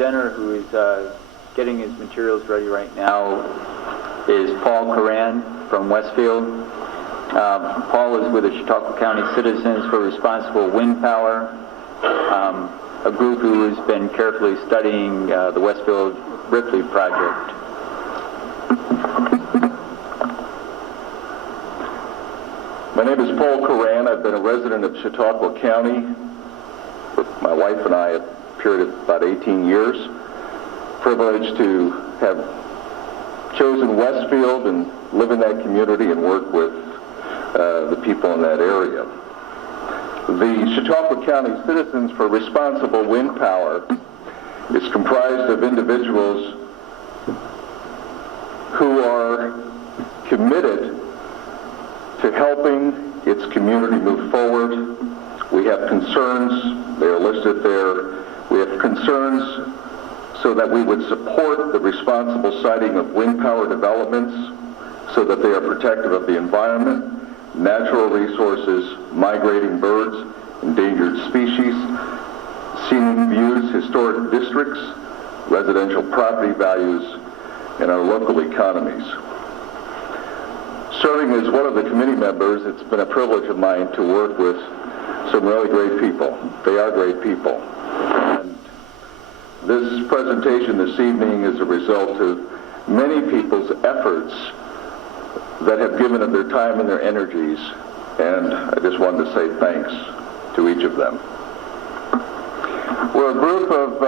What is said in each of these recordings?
presenter who is getting his materials ready right now is Paul Coran from Westfield. Paul is with the Chautauqua County Citizens for Responsible Wind Power, a group who has been carefully studying the Westfield Ripley project. My name is Paul Coran. I've been a resident of Chautauqua County for my wife and I a period of about 18 years. Privileged to have chosen Westfield and live in that community and work with the people in that area. The Chautauqua County Citizens for Responsible Wind Power is comprised of individuals who are committed to helping its community move forward. We have concerns, they are listed there. We have concerns so that we would support the responsible siting of wind power developments so that they are protective of the environment, natural resources, migrating birds, endangered species, scenic views, historic districts, residential property values, and our local economies. Serving as one of the committee members, it's been a privilege of mine to work with some really great people. They are great people. And this presentation this evening is a result of many people's efforts that have given of their time and their energies, and I just wanted to say thanks to each of them. We're a group of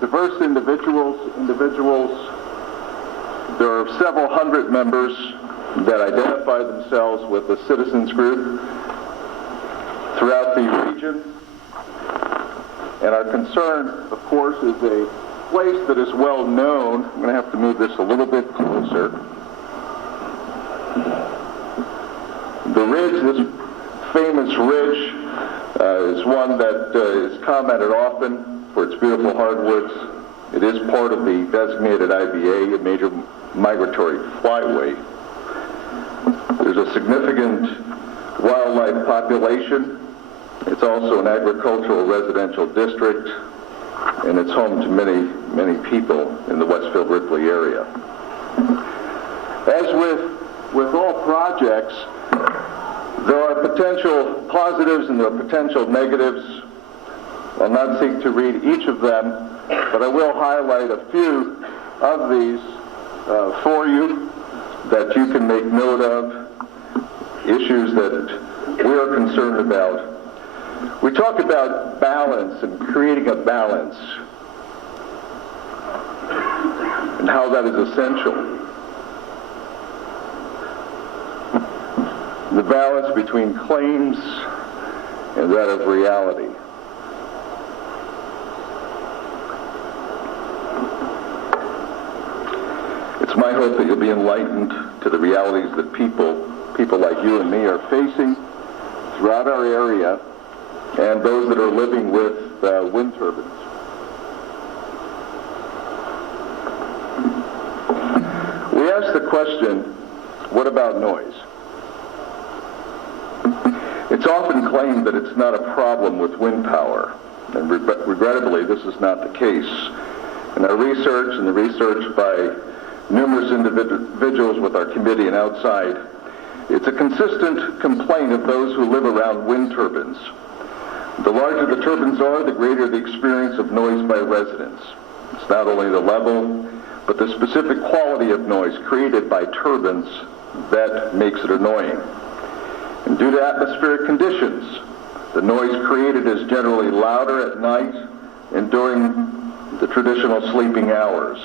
diverse individuals. There are several hundred members that identify themselves with the citizens group throughout the region. And our concern, of course, is a place that is well known. I'm going to have to move this a little bit closer. The ridge, this famous ridge, is one that is commented often for its beautiful hardwoods. It is part of the designated IBA, a major migratory flyway. There's a significant wildlife population. It's also an agricultural residential district, and it's home to many, many people in the Westfield Ripley area. As with all projects, there are potential positives and there are potential negatives. I'll not seek to read each of them, but I will highlight a few of these for you that you can make note of, issues that we are concerned about. We talk about balance and creating a balance and how that is essential. The balance between claims and that of reality. It's my hope that you'll be enlightened to the realities that people like you and me are facing throughout our area, and those that are living with wind turbines. We ask the question, what about noise? It's often claimed that it's not a problem with wind power, and regrettably this is not the case. In our research and the research by numerous individuals with our committee and outside, it's a consistent complaint of those who live around wind turbines. The larger the turbines are, the greater the experience of noise by residents. It's not only the level, but the specific quality of noise created by turbines that makes it annoying. And due to atmospheric conditions, the noise created is generally louder at night and during the traditional sleeping hours.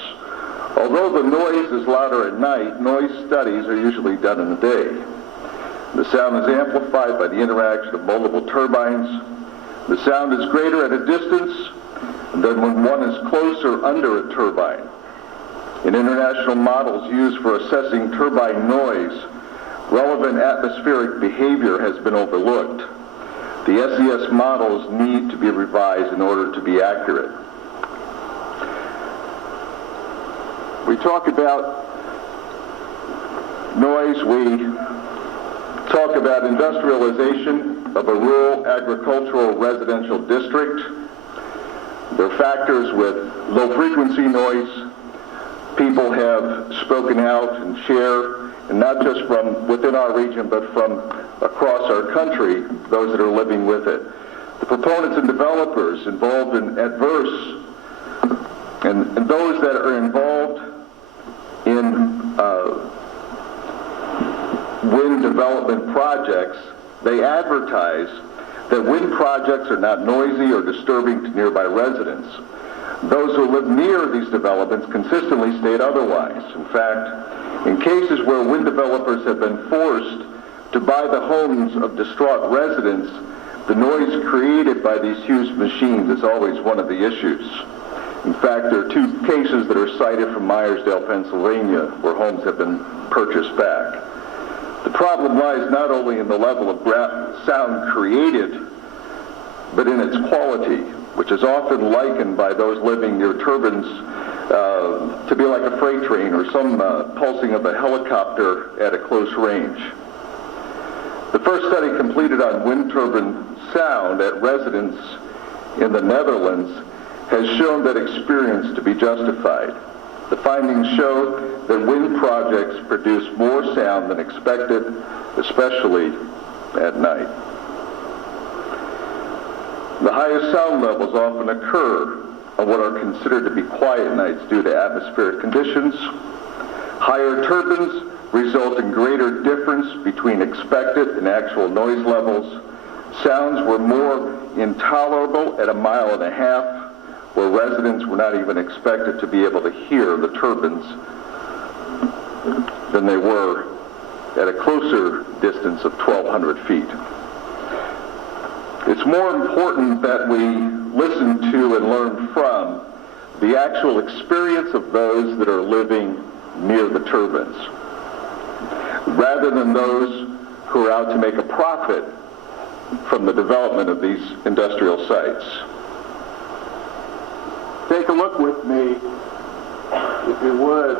Although the noise is louder at night, noise studies are usually done in the day. The sound is amplified by the interaction of multiple turbines. The sound is greater at a distance than when one is closer under a turbine. In international models used for assessing turbine noise, relevant atmospheric behavior has been overlooked. The SES models need to be revised in order to be accurate. We talk about noise, we talk about industrialization of a rural agricultural residential district. There are factors with low-frequency noise. People have spoken out and share, and not just from within our region, but from across our country, those that are living with it. The proponents and developers involved in adverse, and those that are involved in wind development projects, they advertise that wind projects are not noisy or disturbing to nearby residents. Those who live near these developments consistently state otherwise. In fact, in cases where wind developers have been forced to buy the homes of distraught residents, the noise created by these huge machines is always one of the issues. In fact, there are 2 cases that are cited from Myersdale, Pennsylvania, where homes have been purchased back. The problem lies not only in the level of sound created, but in its quality, which is often likened by those living near turbines to be like a freight train or some pulsing of a helicopter at a close range. The first study completed on wind turbine sound at residents in the Netherlands has shown that experience to be justified. The findings show that wind projects produce more sound than expected, especially at night. The highest sound levels often occur on what are considered to be quiet nights due to atmospheric conditions. Higher turbines result in greater difference between expected and actual noise levels. Sounds were more intolerable at 1.5 miles, where residents were not even expected to be able to hear the turbines than they were at a closer distance of 1,200 feet. It's more important that we listen to and learn from the actual experience of those that are living near the turbines, rather than those who are out to make a profit from the development of these industrial sites. Take a look with me, if you would,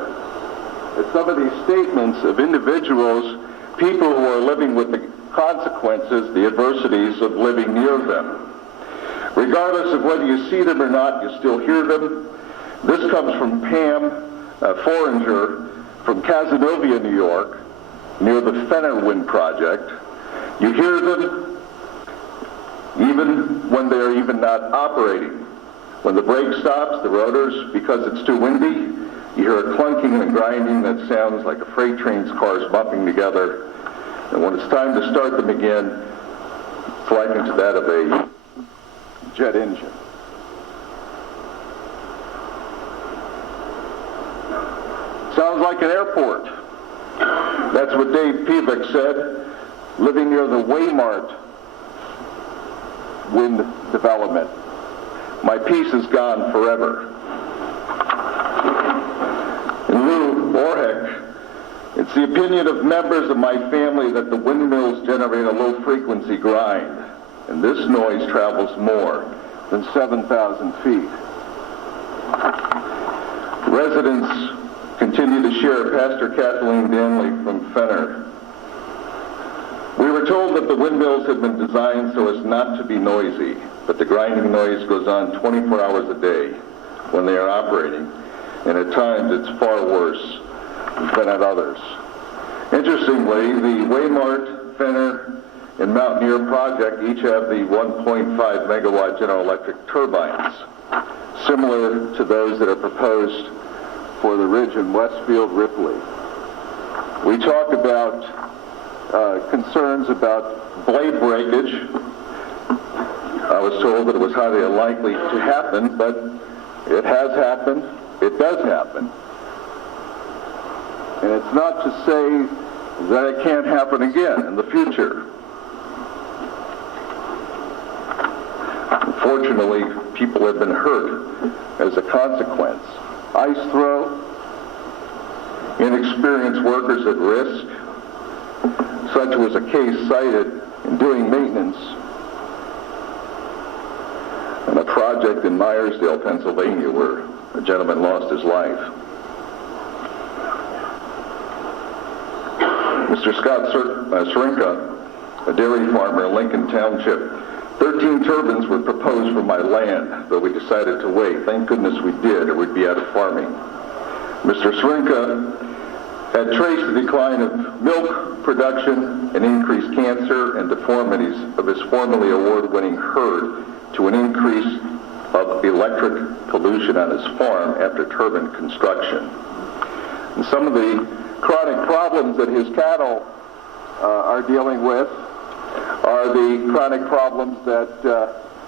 at some of these statements of individuals, people who are living with the consequences, the adversities of living near them. Regardless of whether you see them or not, you still hear them. This comes from Pam Foringer from Casanova, New York, near the Fenner Wind Project. You hear them even when they're even not operating. When the brake stops, the rotors, because it's too windy, you hear a clunking and a grinding that sounds like a freight train's cars bumping together. And when it's time to start them again, it's likened to that of a jet engine. Sounds like an airport. That's what Dave Pievek said, living near the Waymart wind development. My peace is gone forever. And Lou Orheck, it's the opinion of members of my family that the windmills generate a low-frequency grind, and this noise travels more than 7,000 feet. Residents continue to share. Pastor Kathleen Danley from Fenner. We were told that the windmills had been designed so as not to be noisy, but the grinding noise goes on 24 hours a day when they are operating, and at times it's far worse than at others. Interestingly, the Waymart, Fenner, and Mountaineer project each have the 1.5 megawatt General Electric turbines, similar to those that are proposed for the Ridge in Westfield, Ripley. We talk about concerns about blade breakage. I was told that it was highly unlikely to happen, but it has happened. It does happen. And it's not to say that it can't happen again in the future. Unfortunately, people have been hurt as a consequence. Ice throw, inexperienced workers at risk. Such was a case cited in doing maintenance on a project in Myersdale, Pennsylvania, where a gentleman lost his life. Mr. Scott Serinka, a dairy farmer in Lincoln Township, 13 turbines were proposed for my land, but we decided to wait. Thank goodness we did, or we'd be out of farming. Mr. Zilkhe had traced the decline of milk production and increased cancer and deformities of his formerly award-winning herd to an increase of electric pollution on his farm after turbine construction. And some of the chronic problems that his cattle are dealing with are the chronic problems that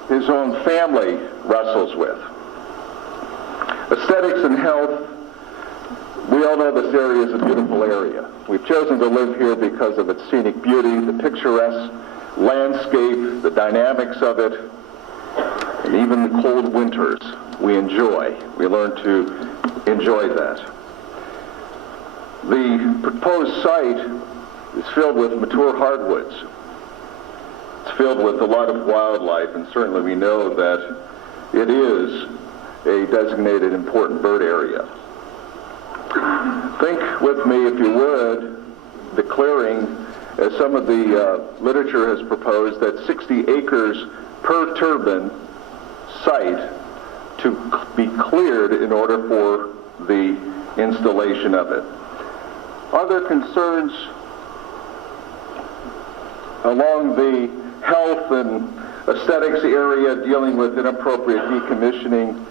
his own family wrestles with. Aesthetics and health. We all know this area is a beautiful area. We've chosen to live here because of its scenic beauty, the picturesque landscape, the dynamics of it, and even the cold winters we enjoy. We learn to enjoy that. The proposed site is filled with mature hardwoods. It's filled with a lot of wildlife, and certainly we know that it is a designated important bird area. Think with me, if you would, the clearing, as some of the literature has proposed, that 60 acres per turbine site to be cleared in order for the installation of it. Other concerns along the health and aesthetics area dealing with inappropriate decommissioning,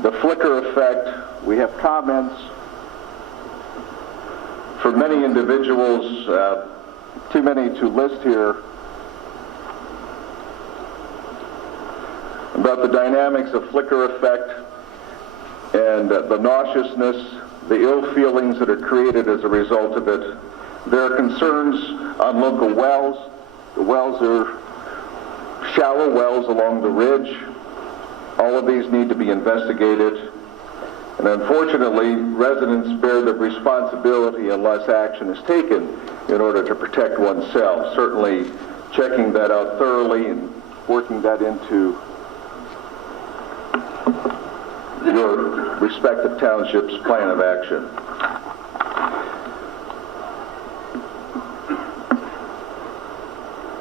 the flicker effect. We have comments for many individuals, too many to list here, about the dynamics of flicker effect and the nauseousness, the ill feelings that are created as a result of it. There are concerns on local wells. The wells are shallow wells along the ridge. All of these need to be investigated. And unfortunately, residents bear the responsibility unless action is taken in order to protect oneself. Certainly checking that out thoroughly and working that into your respective township's plan of action.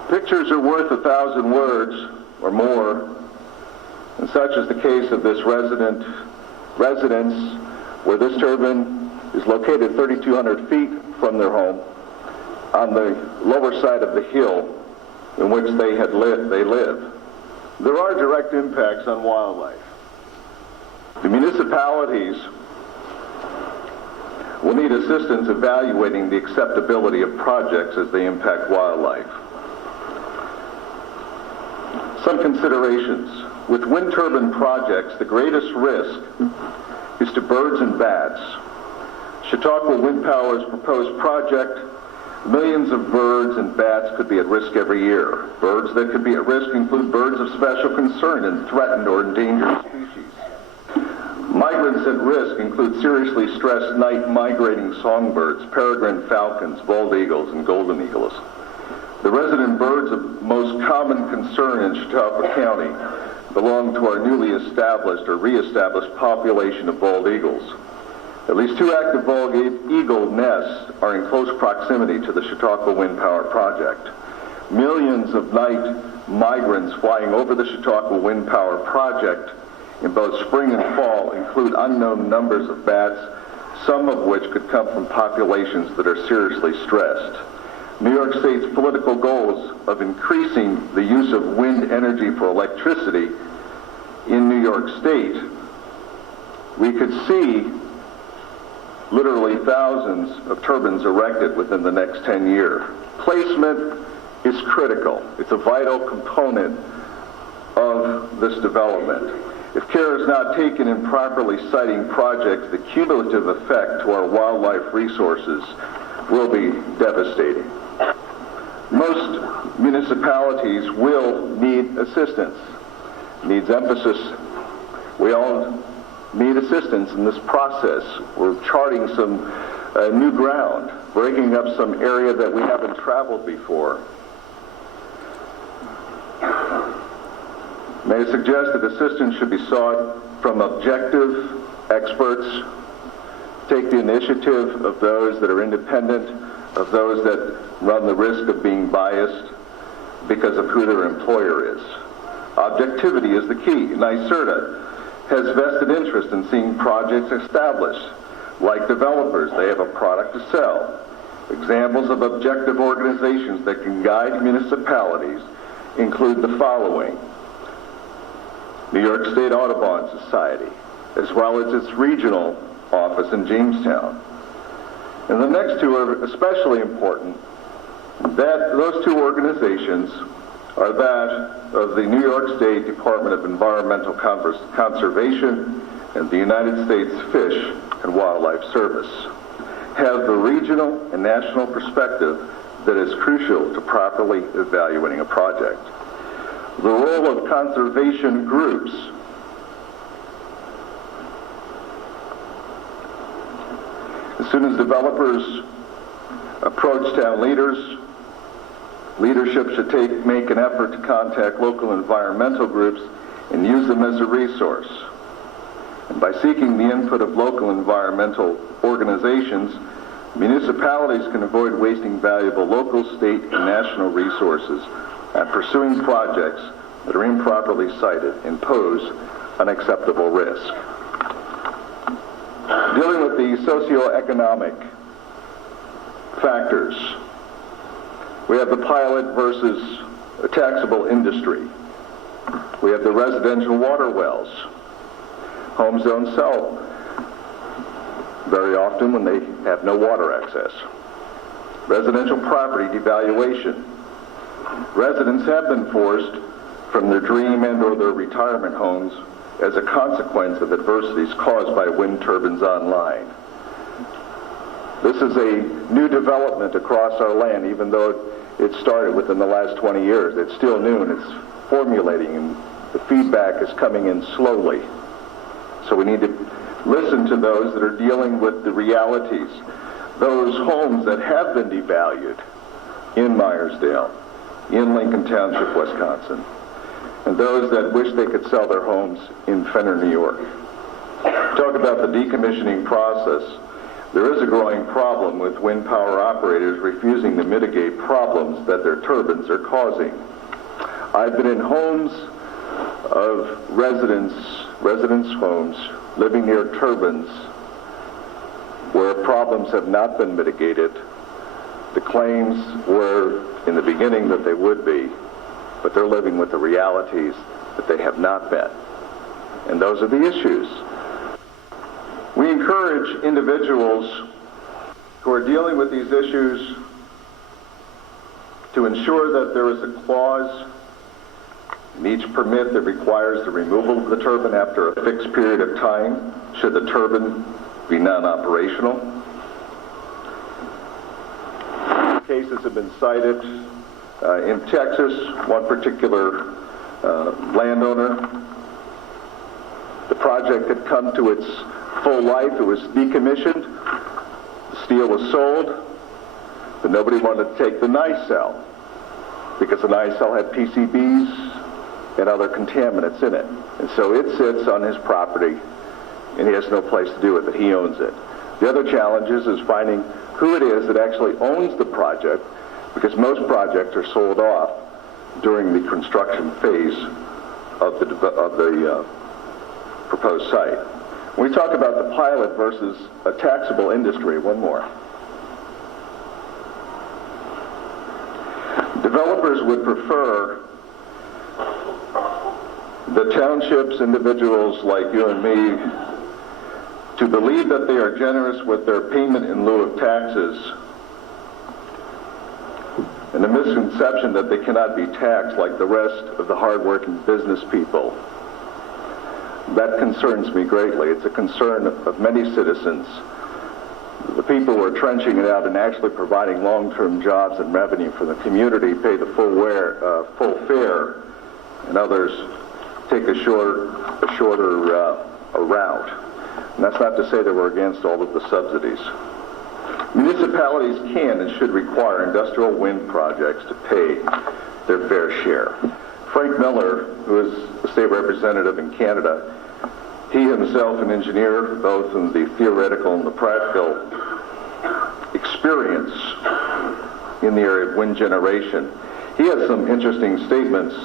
Pictures are worth 1,000 words or more, and such is the case of this residence where this turbine is located 3,200 feet from their home on the lower side of the hill in which they live. There are direct impacts on wildlife. The municipalities will need assistance evaluating the acceptability of projects as they impact wildlife. Some considerations. With wind turbine projects, the greatest risk is to birds and bats. Chautauqua Wind Power's proposed project, millions of birds and bats could be at risk every year. Birds that could be at risk include birds of special concern and threatened or endangered species. Migrants at risk include seriously stressed night migrating songbirds, peregrine falcons, bald eagles, and golden eagles. The resident birds of most common concern in Chautauqua County belong to our newly established or reestablished population of bald eagles. At least 2 active bald eagle nests are in close proximity to the Chautauqua Wind Power project. Millions of night migrants flying over the Chautauqua Wind Power project in both spring and fall include unknown numbers of bats, some of which could come from populations that are seriously stressed. New York State's political goals of increasing the use of wind energy for electricity in New York State, we could see literally thousands of turbines erected within the next 10 years. Placement is critical. It's a vital component of this development. If care is not taken in properly siting projects, the cumulative effect to our wildlife resources will be devastating. Most municipalities will need assistance. Needs emphasis. We all need assistance in this process. We're charting some new ground, breaking up some area that we haven't traveled before. May I suggest that assistance should be sought from objective experts. Take the initiative of those that are independent, of those that run the risk of being biased because of who their employer is. Objectivity is the key. NYSERDA has vested interest in seeing projects established. Like developers, they have a product to sell. Examples of objective organizations that can guide municipalities include the following: New York State Audubon Society, as well as its regional office in Jamestown. And the next two are especially important. Those two organizations are that of the New York State Department of Environmental Conservation and the United States Fish and Wildlife Service. Have the regional and national perspective that is crucial to properly evaluating a project. The role of conservation groups. As soon as developers approach town leaders, leadership should make an effort to contact local environmental groups and use them as a resource. And by seeking the input of local environmental organizations, municipalities can avoid wasting valuable local, state, and national resources and pursuing projects that are improperly cited and pose unacceptable risk. Dealing with the socioeconomic factors, we have the pilot versus a taxable industry. We have the residential water wells. Homes don't sell very often when they have no water access. Residential property devaluation. Residents have been forced from their dream and or their retirement homes as a consequence of adversities caused by wind turbines online. This is a new development across our land, even though it started within the last 20 years. It's still new and it's formulating, and the feedback is coming in slowly. So we need to listen to those that are dealing with the realities. Those homes that have been devalued in Meyersdale, in Lincoln Township, Wisconsin, and those that wish they could sell their homes in Fenner, New York. Talk about the decommissioning process. There is a growing problem with wind power operators refusing to mitigate problems that their turbines are causing. I've been in homes of residents' homes living near turbines where problems have not been mitigated. The claims were in the beginning that they would be, but they're living with the realities that they have not been. And those are the issues. We encourage individuals who are dealing with these issues to ensure that there is a clause in each permit that requires the removal of the turbine after a fixed period of time, should the turbine be non-operational. Cases have been cited. In Texas, one particular landowner, the project had come to its full life. It was decommissioned. The steel was sold, but nobody wanted to take the nacelle because the nacelle had PCBs and other contaminants in it. And so it sits on his property, and he has no place to do it, but he owns it. The other challenge is finding who it is that actually owns the project, because most projects are sold off during the construction phase of the proposed site. When we talk about the pilot versus a taxable industry, one more. Developers would prefer the townships, individuals like you and me, to believe that they are generous with their payment in lieu of taxes, and the misconception that they cannot be taxed like the rest of the hardworking business people. That concerns me greatly. It's a concern of many citizens. The people who are trenching it out and actually providing long-term jobs and revenue for the community pay the full fare, and others take a shorter route. And that's not to say that we're against all of the subsidies. Municipalities can and should require industrial wind projects to pay their fair share. Frank Miller, who is a state representative in Canada, he himself an engineer, both in the theoretical and the practical experience in the area of wind generation. He has some interesting statements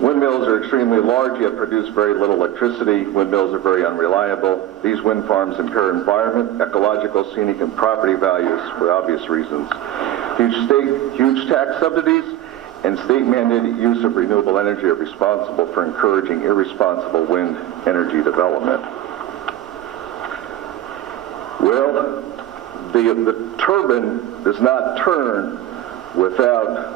Windmills are extremely large, yet produce very little electricity. Windmills are very unreliable. These wind farms impair environment, ecological, scenic, and property values for obvious reasons. Huge tax subsidies and state-mandated use of renewable energy are responsible for encouraging irresponsible wind energy development. Well, the turbine does not turn without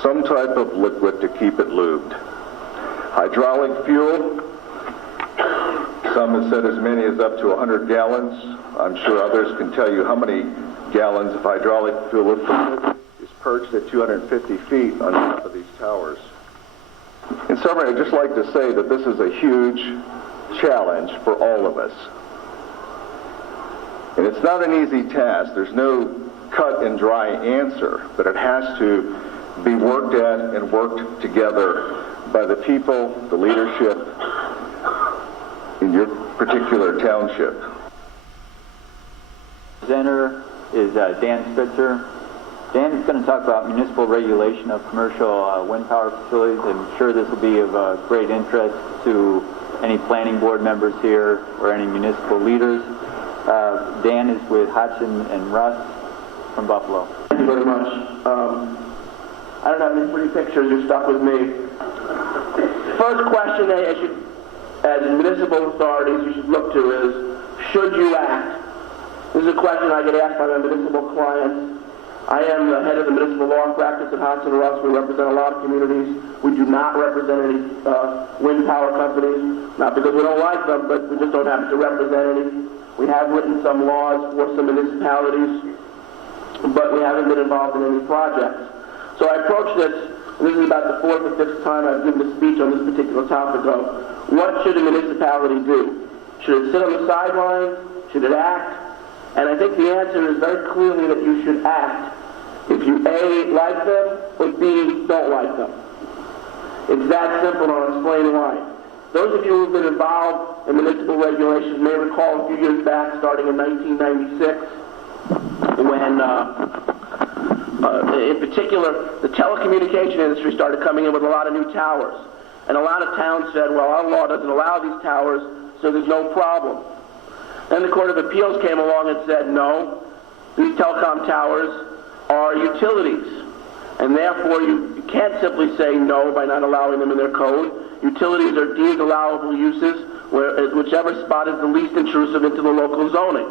some type of liquid to keep it lubed. Hydraulic fuel, some have said as many as up to 100 gallons. I'm sure others can tell you how many gallons of hydraulic fuel is perched at 250 feet on top of these towers. In summary, I'd just like to say that this is a huge challenge for all of us. And it's not an easy task. There's no cut and dry answer, but it has to be worked at and worked together by the people, the leadership in your particular township. Presenter is Dan Spitzer. Dan is going to talk about municipal regulation of commercial wind power facilities. I'm sure this will be of great interest to any planning board members here or any municipal leaders. Dan is with Hodgson and Russ from Buffalo. Thank you very much. I don't have any pretty pictures. You're stuck with me. First question as municipal authorities you should look to is, should you act? This is a question I get asked by my municipal clients. I am the head of the municipal law practice at Hodgson and Russ. We represent a lot of communities. We do not represent any wind power companies, not because we don't like them, but we just don't happen to represent any. We have written some laws for some municipalities, but we haven't been involved in any projects. So I approach this, and this is about the fourth or fifth time I've given a speech on this particular topic of what should a municipality do? Should it sit on the sidelines? Should it act? And I think the answer is very clearly that you should act if you A, like them, or B, don't like them. It's that simple, and I'll explain why. Those of you who have been involved in municipal regulations may recall a few years back, starting in 1996, when in particular, the telecommunication industry started coming in with a lot of new towers. And a lot of towns said, well, our law doesn't allow these towers, so there's no problem. Then the Court of Appeals came along and said, no, these telecom towers are utilities. And therefore, you can't simply say no by not allowing them in their code. Utilities are deemed allowable uses, whichever spot is the least intrusive into the local zoning.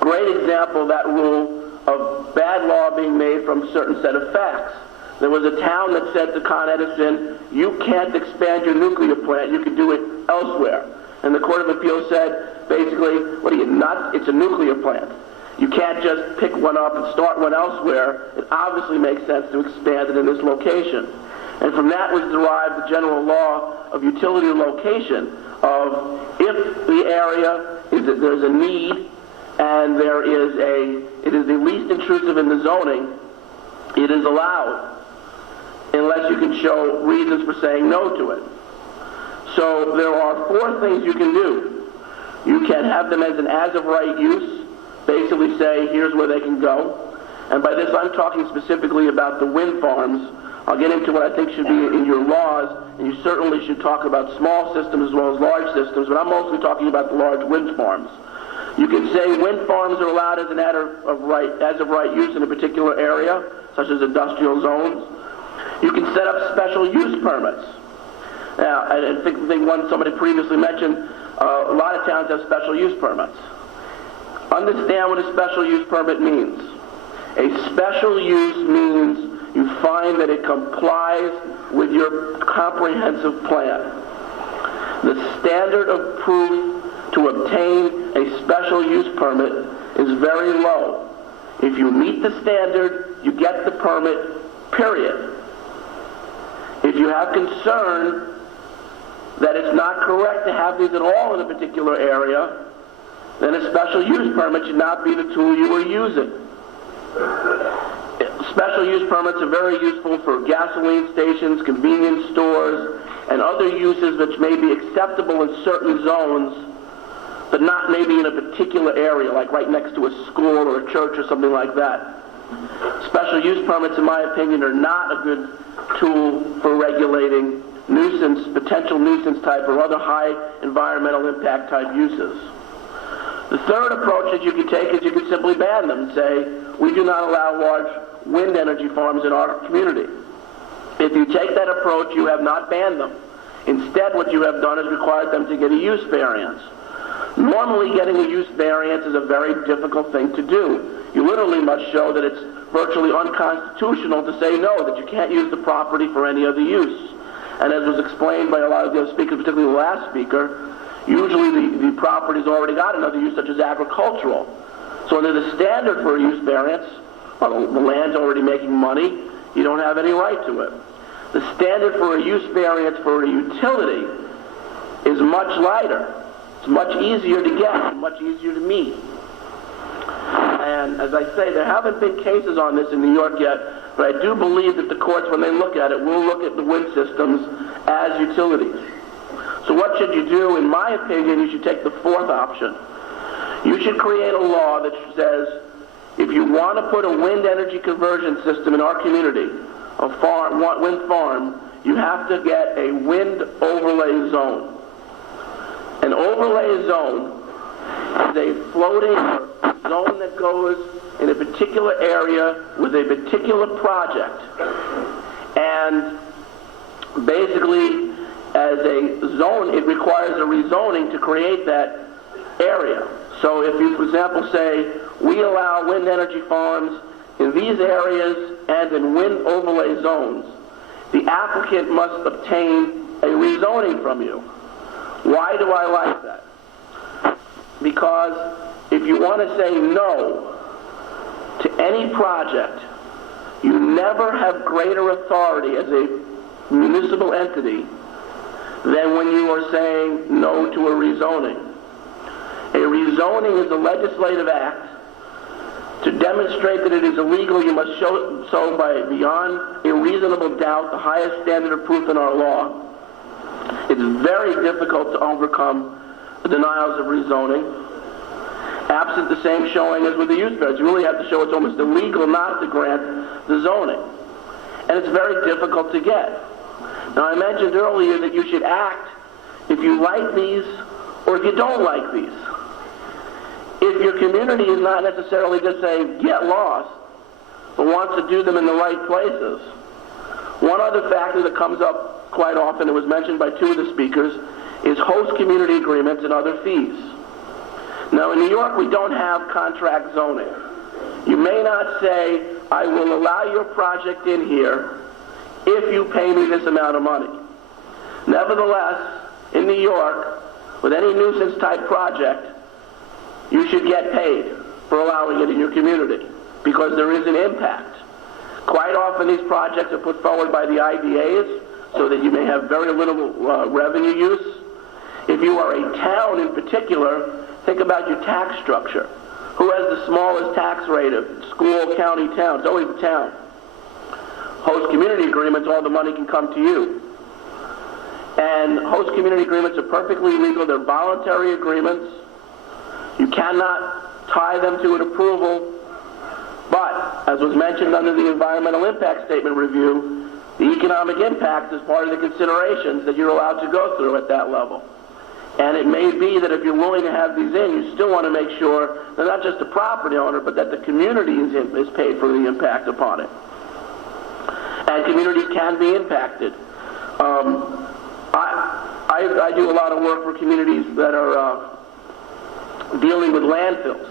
Great example of that rule of bad law being made from a certain set of facts. There was a town that said to Con Edison, you can't expand your nuclear plant, you can do it elsewhere. And the Court of Appeals said, basically, what are you, nuts? It's a nuclear plant. You can't just pick one up and start one elsewhere. It obviously makes sense to expand it in this location. And from that was derived the general law of utility location of if the area is that there's a need and it is the least intrusive in the zoning, it is allowed unless you can show reasons for saying no to it. So there are four things you can do. You can have them as an as-of-right use, basically say here's where they can go. And by this I'm talking specifically about the wind farms. I'll get into what I think should be in your laws, and you certainly should talk about small systems as well as large systems, but I'm mostly talking about the large wind farms. You can say wind farms are allowed as an as-of-right use in a particular area, such as industrial zones. You can set up special use permits. Now, I think somebody previously mentioned, a lot of towns have special use permits. Understand what a special use permit means. A special use means you find that it complies with your comprehensive plan. The standard of proof to obtain a special use permit is very low. If you meet the standard, you get the permit, period. If you have concern that it's not correct to have these at all in a particular area, then a special use permit should not be the tool you are using. Special use permits are very useful for gasoline stations, convenience stores, and other uses which may be acceptable in certain zones, but not maybe in a particular area, like right next to a school or a church or something like that. Special use permits, in my opinion, are not a good tool for regulating potential nuisance type or other high environmental impact type uses. The third approach that you could take is you could simply ban them and say, we do not allow large wind energy farms in our community. If you take that approach, you have not banned them. Instead, what you have done is required them to get a use variance. Normally, getting a use variance is a very difficult thing to do. You literally must show that it's virtually unconstitutional to say no, that you can't use the property for any other use. And as was explained by a lot of the other speakers, particularly the last speaker, usually the property's already got another use, such as agricultural. So under the standard for a use variance, well, the land's already making money, you don't have any right to it. The standard for a use variance for a utility is much lighter. It's much easier to get and much easier to meet. And as I say, there haven't been cases on this in New York yet, but I do believe that the courts, when they look at it, will look at the wind systems as utilities. So what should you do? In my opinion, you should take the fourth option. You should create a law that says if you want to put a wind energy conversion system in our community, a wind farm, you have to get a wind overlay zone. An overlay zone is a floating zone that goes in a particular area with a particular project. And basically, as a zone, it requires a rezoning to create that area. So if you, for example, say, we allow wind energy farms in these areas and in wind overlay zones, the applicant must obtain a rezoning from you. Why do I like that? Because if you want to say no to any project, you never have greater authority as a municipal entity than when you are saying no to a rezoning. A rezoning is a legislative act. To demonstrate that it is illegal, you must show so by beyond a reasonable doubt the highest standard of proof in our law. It's very difficult to overcome the denials of rezoning, absent the same showing as with the use variance. You really have to show it's almost illegal not to grant the zoning. And it's very difficult to get. Now, I mentioned earlier that you should act if you like these or if you don't like these. If your community is not necessarily just saying, get lost, but wants to do them in the right places. One other factor that comes up quite often, it was mentioned by two of the speakers, is host community agreements and other fees. Now, in New York, we don't have contract zoning. You may not say, I will allow your project in here if you pay me this amount of money. Nevertheless, in New York, with any nuisance type project, you should get paid for allowing it in your community because there is an impact. Quite often these projects are put forward by the IDAs so that you may have very little revenue use. If you are a town in particular, think about your tax structure. Who has the smallest tax rate of school, county, town? It's always the town. Host community agreements, all the money can come to you. And host community agreements are perfectly legal. They're voluntary agreements. You cannot tie them to an approval. But, as was mentioned under the Environmental Impact Statement Review, the economic impact is part of the considerations that you're allowed to go through at that level. And it may be that if you're willing to have these in, you still want to make sure that not just the property owner, but that the community is paid for the impact upon it. And communities can be impacted. I do a lot of work for communities that are dealing with landfills.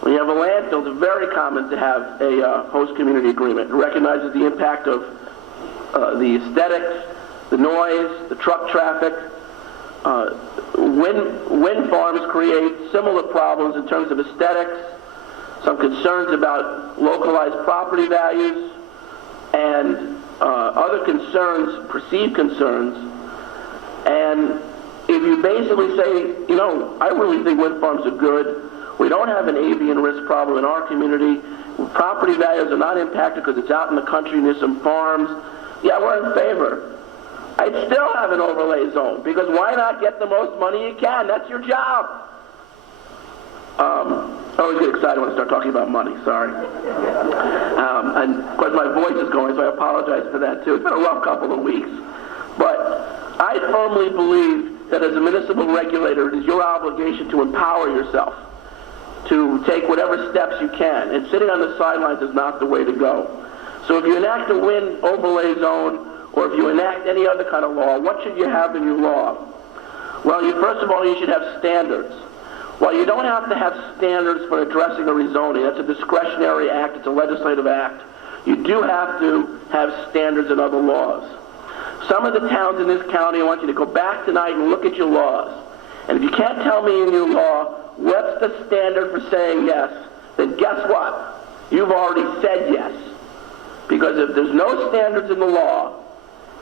When you have a landfill, it's very common to have a host community agreement. It recognizes the impact of the aesthetics, the noise, the truck traffic. Wind farms create similar problems in terms of aesthetics, some concerns about localized property values, and other concerns, perceived concerns. And if you basically say, you know, I really think wind farms are good, we don't have an avian risk problem in our community, property values are not impacted because it's out in the country near some farms, yeah, we're in favor. I'd still have an overlay zone, because why not get the most money you can? That's your job. I always get excited when I start talking about money, sorry. And of course my voice is going, so I apologize for that too. It's been a rough couple of weeks. But I firmly believe that as a municipal regulator, it is your obligation to empower yourself, to take whatever steps you can. And sitting on the sidelines is not the way to go. So if you enact a wind overlay zone, or if you enact any other kind of law, what should you have in your law? Well, first of all, you should have standards. Well, you don't have to have standards for addressing a rezoning. That's a discretionary act. It's a legislative act. You do have to have standards in other laws. Some of the towns in this county, I want you to go back tonight and look at your laws. And if you can't tell me in your law what's the standard for saying yes, then guess what? You've already said yes. Because if there's no standards in the law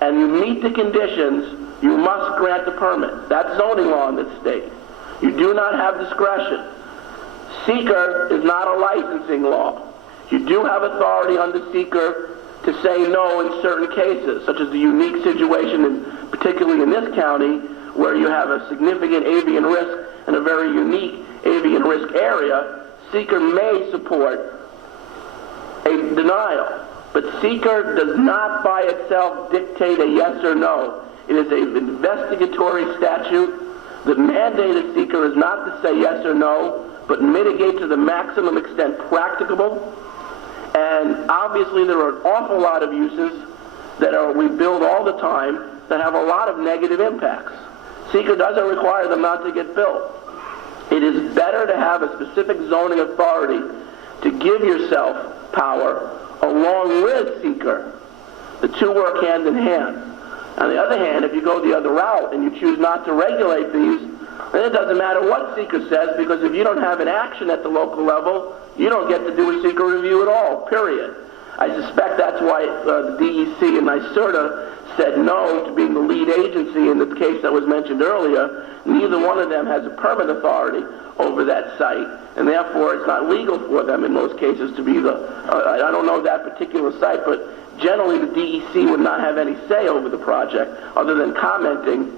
and you meet the conditions, you must grant the permit. That's zoning law in this state. You do not have discretion. Seeker is not a licensing law. You do have authority under seeker to say no in certain cases, such as the unique situation, particularly in this county, where you have a significant avian risk and a very unique avian risk area. Seeker may support a denial, but seeker does not by itself dictate a yes or no. It is an investigatory statute. The mandate of seeker is not to say yes or no, but mitigate to the maximum extent practicable. And obviously there are an awful lot of uses that we build all the time that have a lot of negative impacts. Seeker doesn't require them not to get built. It is better to have a specific zoning authority to give yourself power along with seeker. The two work hand in hand. On the other hand, if you go the other route and you choose not to regulate these, then it doesn't matter what seeker says, because if you don't have an action at the local level, you don't get to do a seeker review at all, period. I suspect that's why the DEC and NYSERDA said no to being the lead agency in the case that was mentioned earlier. Neither one of them has a permit authority over that site, and therefore it's not legal for them in most cases to be I don't know that particular site, but generally the DEC would not have any say over the project other than commenting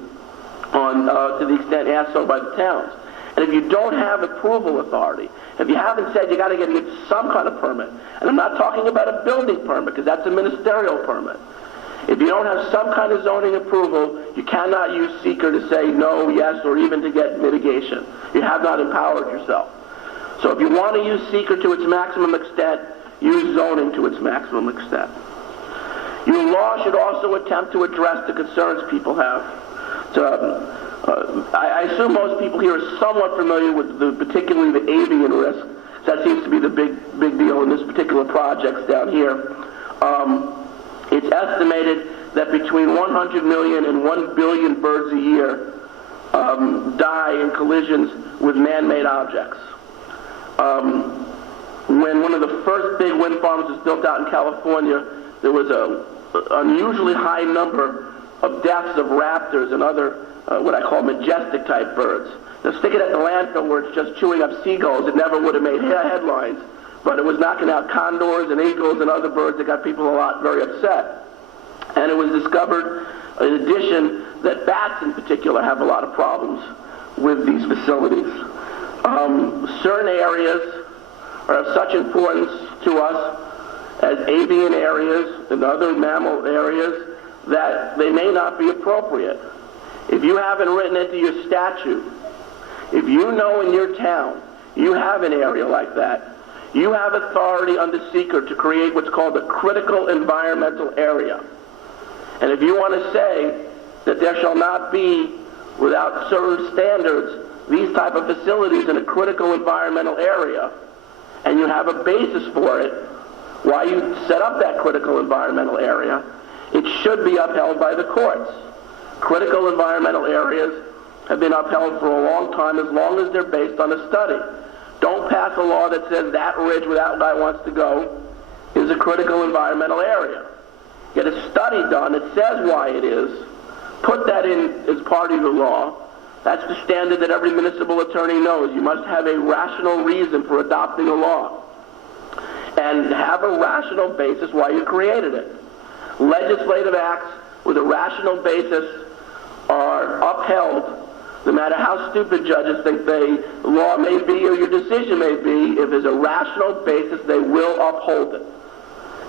on to the extent asked so by the towns. And if you don't have approval authority, if you haven't said you got to get some kind of permit, and I'm not talking about a building permit because that's a ministerial permit. If you don't have some kind of zoning approval, you cannot use seeker to say no, yes, or even to get mitigation. You have not empowered yourself. So if you want to use seeker to its maximum extent, use zoning to its maximum extent. Your law should also attempt to address the concerns people have. I assume most people here are somewhat familiar with particularly the avian risk. That seems to be the big deal in this particular project down here. It's estimated that between 100 million and 1 billion birds a year die in collisions with man-made objects. When one of the first big wind farms was built out in California, there was an unusually high number of deaths of raptors and other what I call majestic type birds. Now stick it at the landfill where it's just chewing up seagulls, it never would have made headlines, but it was knocking out condors and eagles and other birds that got people very upset. And it was discovered, in addition, that bats in particular have a lot of problems with these facilities. Certain areas are of such importance to us as avian areas and other mammal areas that they may not be appropriate. If you haven't written into your statute, if you know in your town you have an area like that, you have authority under seeker to create what's called a critical environmental area. And if you want to say that there shall not be, without certain standards, these type of facilities in a critical environmental area, and you have a basis for it, why you set up that critical environmental area, it should be upheld by the courts. Critical environmental areas have been upheld for a long time, as long as they're based on a study. Don't pass a law that says that ridge where that guy wants to go is a critical environmental area. Get a study done that says why it is. Put that in as part of the law. That's the standard that every municipal attorney knows. You must have a rational reason for adopting a law. And have a rational basis why you created it. Legislative acts with a rational basis are upheld. no matter how stupid judges think the law may be or your decision may be, if there's a rational basis, they will uphold it.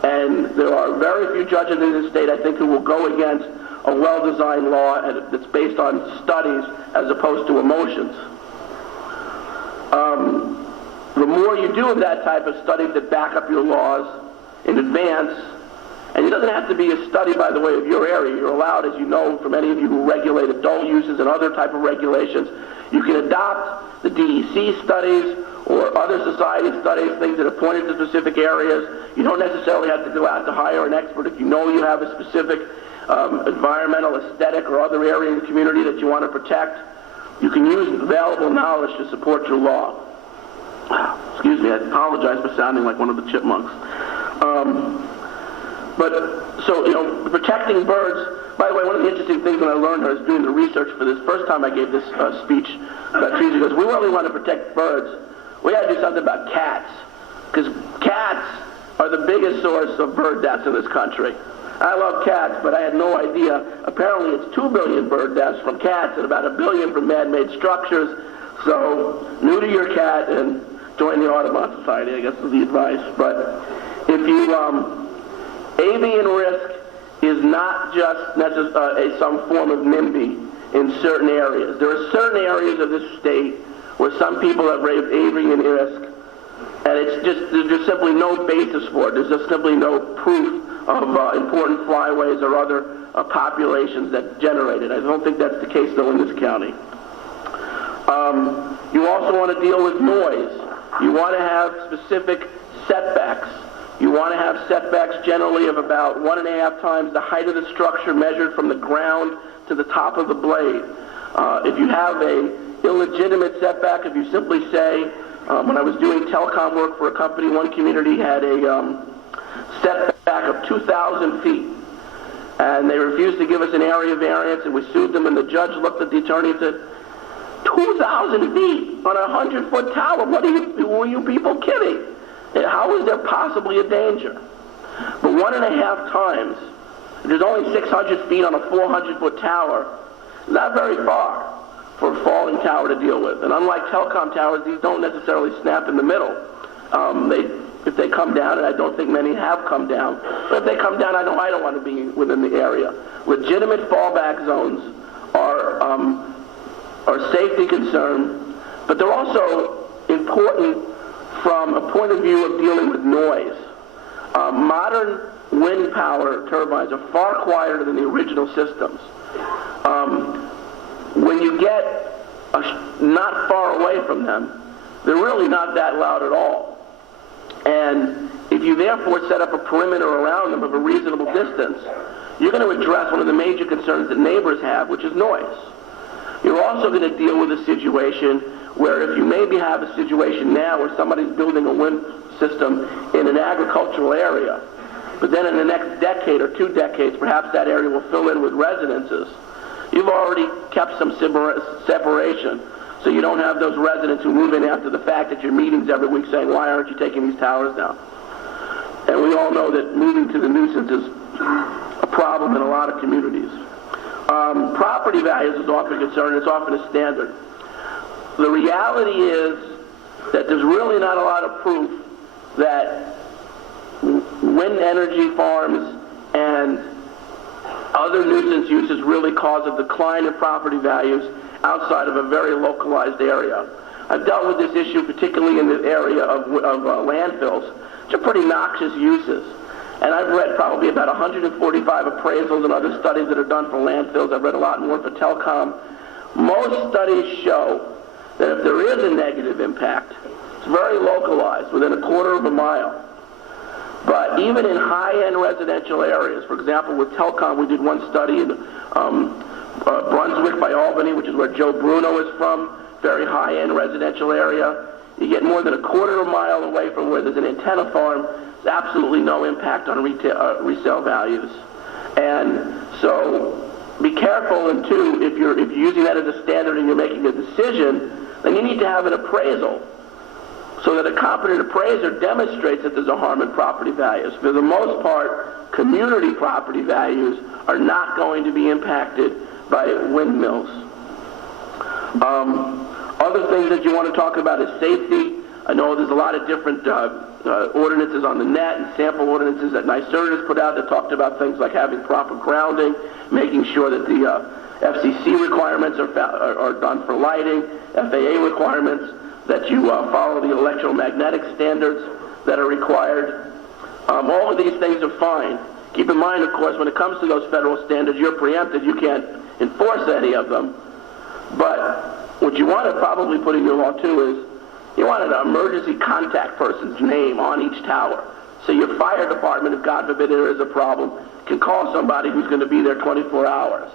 And there are very few judges in this state, I think, who will go against a well-designed law that's based on studies as opposed to emotions. The more you do of that type of studies that back up your laws in advance, and it doesn't have to be a study, by the way, of your area. You're allowed, as you know, for many of you who regulate adult uses and other type of regulations, you can adopt the DEC studies or other society studies, things that are pointed to specific areas. You don't necessarily have to go out to hire an expert. If you know you have a specific environmental, aesthetic, or other area in the community that you want to protect, you can use available knowledge to support your law. Excuse me, I apologize for sounding like one of the chipmunks. Protecting birds, by the way, one of the interesting things when I learned I was doing the research for this first time I gave this speech about trees, he goes, we really want to protect birds. We got to do something about cats, because cats are the biggest source of bird deaths in this country. I love cats, but I had no idea. Apparently it's 2 billion bird deaths from cats and about 1 billion from man-made structures. So, neuter your cat and join the Audubon Society, I guess is the advice. But if you, avian risk is not just some form of NIMBY in certain areas. There are certain areas of this state where some people have raised avian risk, and there's just simply no basis for it. There's just simply no proof of important flyways or other populations that generate it. I don't think that's the case, though, in this county. You also want to deal with noise. You want to have specific setbacks. You want to have setbacks generally of about 1.5 times the height of the structure measured from the ground to the top of the blade. If you have a illegitimate setback, if you simply say, when I was doing telecom work for a company, one community had a setback of 2,000 feet. And they refused to give us an area variance, and we sued them, and the judge looked at the attorney and said, 2,000 feet on a 100-foot tower? Were you people kidding? How is there possibly a danger? But 1.5 times, there's only 600 feet on a 400-foot tower, not very far for a falling tower to deal with. And unlike telecom towers, these don't necessarily snap in the middle. If they come down, and I don't think many have come down, but if they come down, I don't want to be within the area. Legitimate fallback zones are safety concern, but they're also important from a point of view of dealing with noise. Modern wind power turbines are far quieter than the original systems. When you get not far away from them, they're really not that loud at all. And if you therefore set up a perimeter around them of a reasonable distance, you're going to address one of the major concerns that neighbors have, which is noise. You're also going to deal with a situation where if you maybe have a situation now where somebody's building a wind system in an agricultural area, but then in the next decade or 2 decades, perhaps that area will fill in with residences, you've already kept some separation. So you don't have those residents who move in after the fact at your meetings every week saying, why aren't you taking these towers down? And we all know that moving to the nuisance is a problem in a lot of communities. Property values is often a concern. It's often a standard. The reality is that there's really not a lot of proof that wind energy farms and other nuisance uses really cause a decline in property values outside of a very localized area. I've dealt with this issue particularly in the area of landfills, which are pretty noxious uses. And I've read probably about 145 appraisals and other studies that are done for landfills. I've read a lot more for telecom. Most studies show that if there is a negative impact, it's very localized, within 1/4 mile. But even in high-end residential areas, for example, with telecom, we did one study in Brunswick by Albany, which is where Joe Bruno is from, very high-end residential area. You get more than 1/4 mile away from where there's an antenna farm, there's absolutely no impact on resale values. And so be careful, and two, if you're using that as a standard and you're making a decision, then you need to have an appraisal so that a competent appraiser demonstrates that there's a harm in property values. For the most part, community property values are not going to be impacted by windmills. Other things that you want to talk about is safety. I know there's a lot of different ordinances on the net and sample ordinances that NYSERDA has put out that talked about things like having proper grounding, making sure that the FCC requirements are done for lighting, FAA requirements, that you follow the electromagnetic standards that are required. All of these things are fine. Keep in mind, of course, when it comes to those federal standards, you're preempted. You can't enforce any of them. But what you want to probably put in your law, too, is you want an emergency contact person's name on each tower. So your fire department, if God forbid there is a problem, can call somebody who's going to be there 24 hours.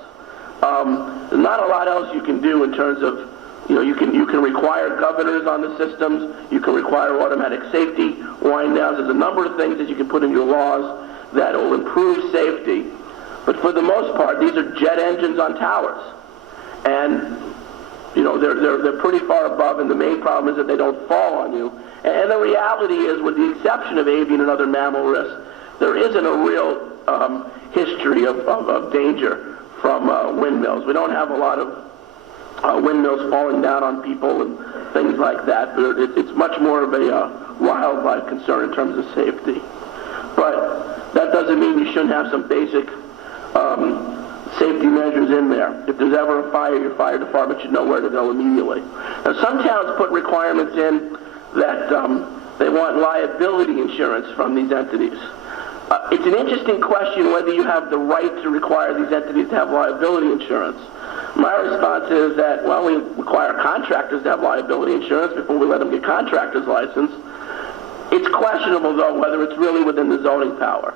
There's not a lot else you can do in terms of, you can require governors on the systems. You can require automatic safety wind downs. There's a number of things that you can put in your laws that will improve safety. But for the most part, these are jet engines on towers. And they're pretty far above, and the main problem is that they don't fall on you. And the reality is, with the exception of avian and other mammal risks, there isn't a real history of danger from windmills. We don't have a lot of windmills falling down on people and things like that. But it's much more of a wildlife concern in terms of safety. But that doesn't mean you shouldn't have some basic safety measures in there. If there's ever a fire, your fire department should know where to go immediately. Now, some towns put requirements in that they want liability insurance from these entities. It's an interesting question whether you have the right to require these entities to have liability insurance. My response is that, well, we require contractors to have liability insurance before we let them get contractor's license. It's questionable, though, whether it's really within the zoning power.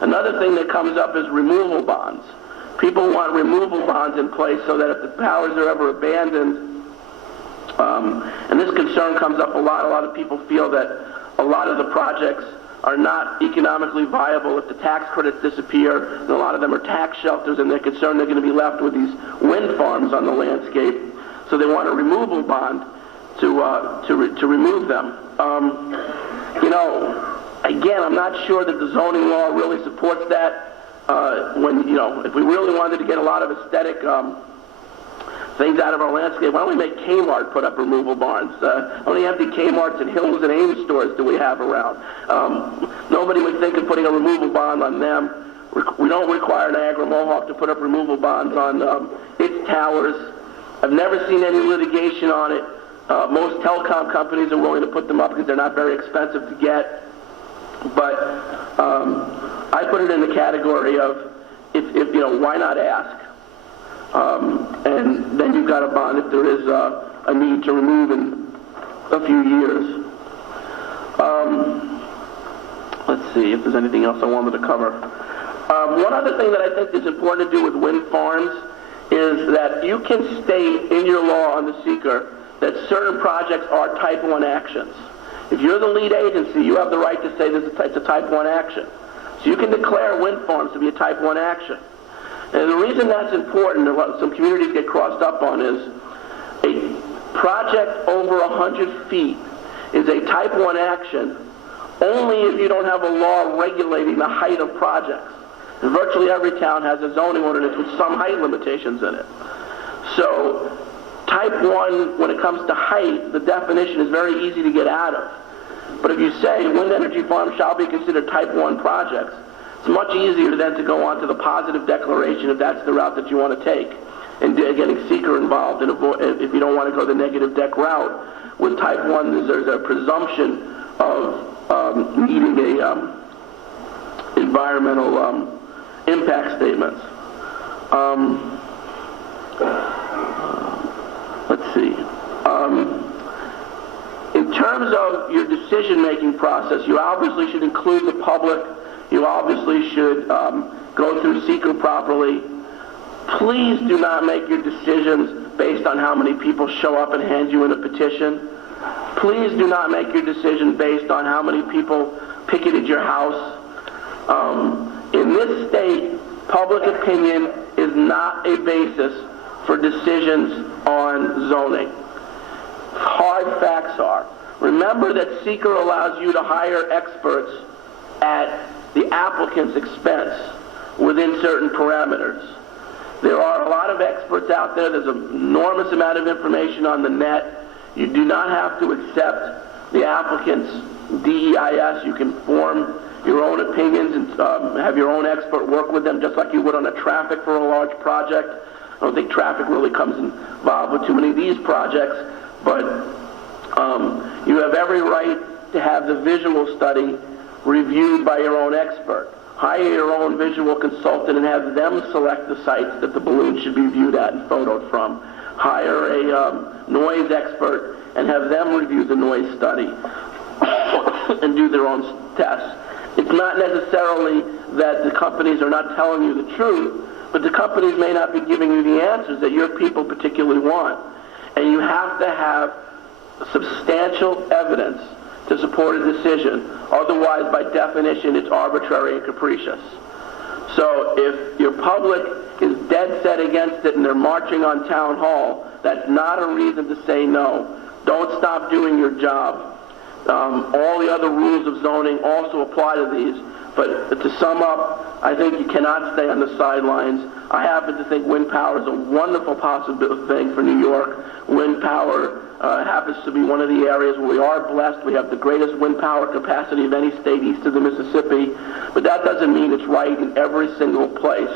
Another thing that comes up is removal bonds. People want removal bonds in place so that if the towers are ever abandoned, and this concern comes up a lot of people feel that a lot of the projects are not economically viable if the tax credits disappear, and a lot of them are tax shelters, and they're concerned they're going to be left with these wind farms on the landscape. So they want a removal bond to remove them. Again, I'm not sure that the zoning law really supports that. If we really wanted to get a lot of aesthetic things out of our landscape, why don't we make Kmart put up removal barns? How many empty Kmarts and Hills and Ames stores do we have around? Nobody would think of putting a removal bond on them. We don't require Niagara Mohawk to put up removal bonds on its towers. I've never seen any litigation on it. Most telecom companies are willing to put them up because they're not very expensive to get. But I put it in the category of, why not ask? And then you've got a bond if there is a need to remove in a few years. Let's see if there's anything else I wanted to cover. One other thing that I think is important to do with wind farms is that you can state in your law on the seeker that certain projects are Type 1 actions. If you're the lead agency, you have the right to say it's a Type 1 action. So you can declare wind farms to be a Type 1 action. And the reason that's important, and what some communities get crossed up on, is a project over 100 feet is a Type 1 action only if you don't have a law regulating the height of projects. And virtually every town has a zoning ordinance with some height limitations in it. So Type 1, when it comes to height, the definition is very easy to get out of. But if you say wind energy farms shall be considered Type 1 projects, it's much easier then to go on to the positive declaration if that's the route that you want to take, and getting seeker involved. And if you don't want to go the negative dec route, with Type 1, there's a presumption of meeting a environmental impact statements. Let's see. In terms of your decision-making process, you obviously should include the public. You obviously should go through seeker properly. Please do not make your decisions based on how many people show up and hand you in a petition. Please do not make your decision based on how many people picketed your house. In this state, public opinion is not a basis for decisions on zoning. Hard facts are. Remember that seeker allows you to hire experts at the applicant's expense within certain parameters. There are a lot of experts out there. There's an enormous amount of information on the net. You do not have to accept the applicant's DEIS. You can form your own opinions and have your own expert work with them, just like you would on a traffic for a large project. I don't think traffic really comes involved with too many of these projects, but you have every right to have the visual study reviewed by your own expert. Hire your own visual consultant and have them select the sites that the balloon should be viewed at and photoed from. Hire a noise expert and have them review the noise study and do their own tests. It's not necessarily that the companies are not telling you the truth, but the companies may not be giving you the answers that your people particularly want. And you have to have substantial evidence to support a decision. Otherwise, by definition, it's arbitrary and capricious. So if your public is dead set against it and they're marching on town hall, that's not a reason to say no. Don't stop doing your job. All the other rules of zoning also apply to these. But to sum up, I think you cannot stay on the sidelines. I happen to think wind power is a wonderful possible thing for New York. Wind power happens to be one of the areas where we are blessed. We have the greatest wind power capacity of any state east of the Mississippi. But that doesn't mean it's right in every single place.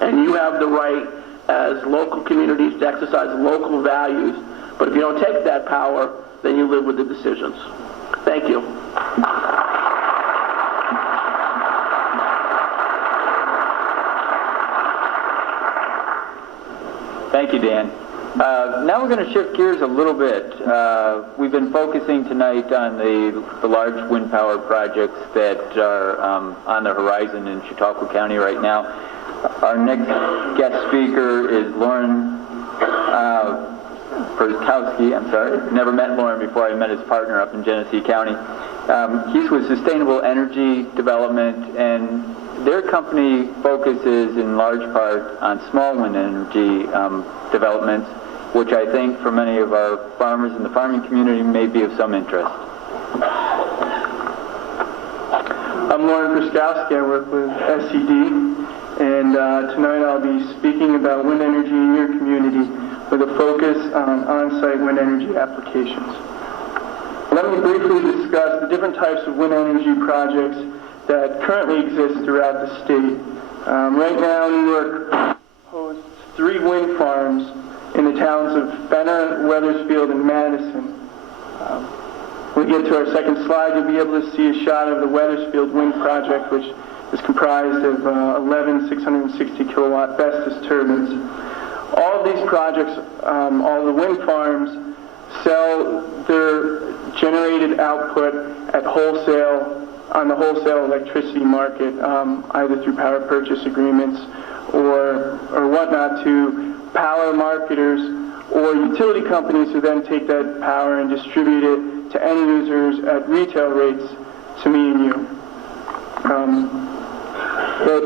And you have the right as local communities to exercise local values. But if you don't take that power, then you live with the decisions. Thank you. Thank you, Dan. Now we're going to shift gears a little bit. We've been focusing tonight on the large wind power projects that are on the horizon in Chautauqua County right now. Our next guest speaker is Lauren Perskowski. I'm sorry. Never met Lauren before. I met his partner up in Genesee County. He's with Sustainable Energy Development, and their company focuses in large part on small wind energy developments, which I think for many of our farmers in the farming community may be of some interest. I'm Lauren Perskowski. I work with SCD, and tonight I'll be speaking about wind energy in your community with a focus on on-site wind energy applications. Let me briefly discuss the different types of wind energy projects that currently exist throughout the state. Right now, New York hosts 3 wind farms in the towns of Benner, Wethersfield, and Madison. When we get to our second slide, you'll be able to see a shot of the Wethersfield wind project, which is comprised of 11 660 kilowatt Vestas turbines. All of these projects, all the wind farms, sell their generated output at wholesale on the wholesale electricity market, either through power purchase agreements or whatnot, to power marketers or utility companies who then take that power and distribute it to end users at retail rates to me and you. The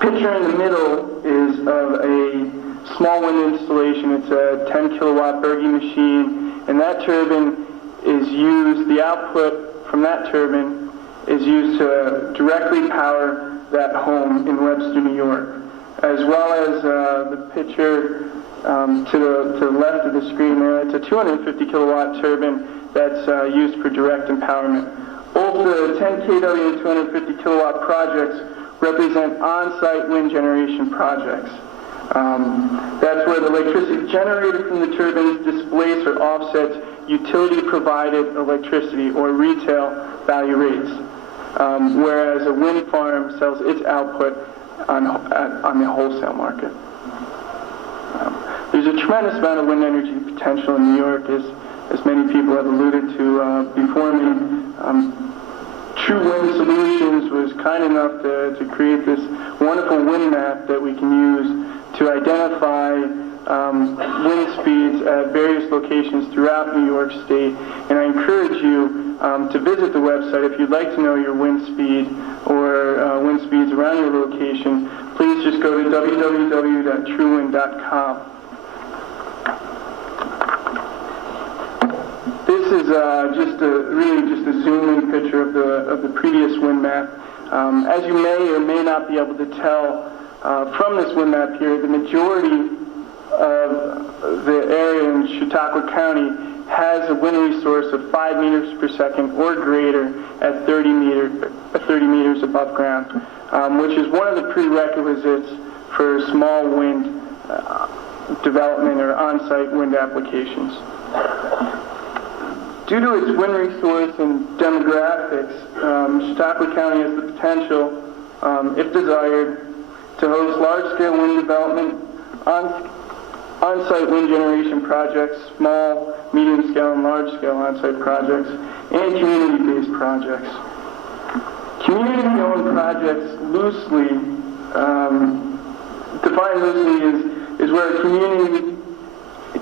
picture in the middle is of a small wind installation. It's a 10 kilowatt Berge machine, and that turbine is used, the output from that turbine is used to directly power that home in Webster, New York, as well as the picture to the left of the screen there. It's a 250 kilowatt turbine that's used for direct empowerment. Both the 10 kW and 250 kilowatt projects represent on-site wind generation projects. That's where the electricity generated from the turbines displaces or offsets utility-provided electricity or retail value rates, whereas a wind farm sells its output on the wholesale market. There's a tremendous amount of wind energy potential in New York, as many people have alluded to before me. True Wind Solutions was kind enough to create this wonderful wind map that we can use to identify wind speeds at various locations throughout New York State. And I encourage you to visit the website if you'd like to know your wind speed or wind speeds around your location. Please just go to www.truewind.com. This is just a zoom-in picture of the previous wind map. As you may or may not be able to tell, from this wind map here, the majority of the area in Chautauqua County has a wind resource of 5 meters per second or greater at 30 meters above ground, which is one of the prerequisites for small wind development or on-site wind applications. Due to its wind resource and demographics, Chautauqua County has the potential, if desired, to host large-scale wind development, on-site wind generation projects, small, medium-scale, and large-scale on-site projects, and community-based projects. Community-owned projects loosely, defined loosely, is where a community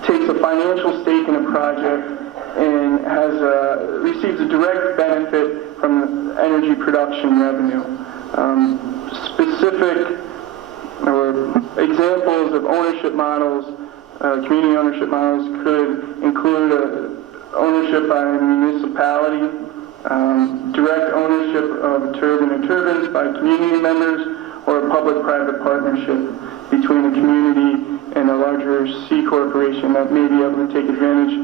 takes a financial stake in a project and receives a direct benefit from the energy production revenue. Specific or examples of ownership models, community ownership models, could include ownership by a municipality, direct ownership of a turbine or turbines by community members, or a public-private partnership between a community and a larger C corporation that may be able to take advantage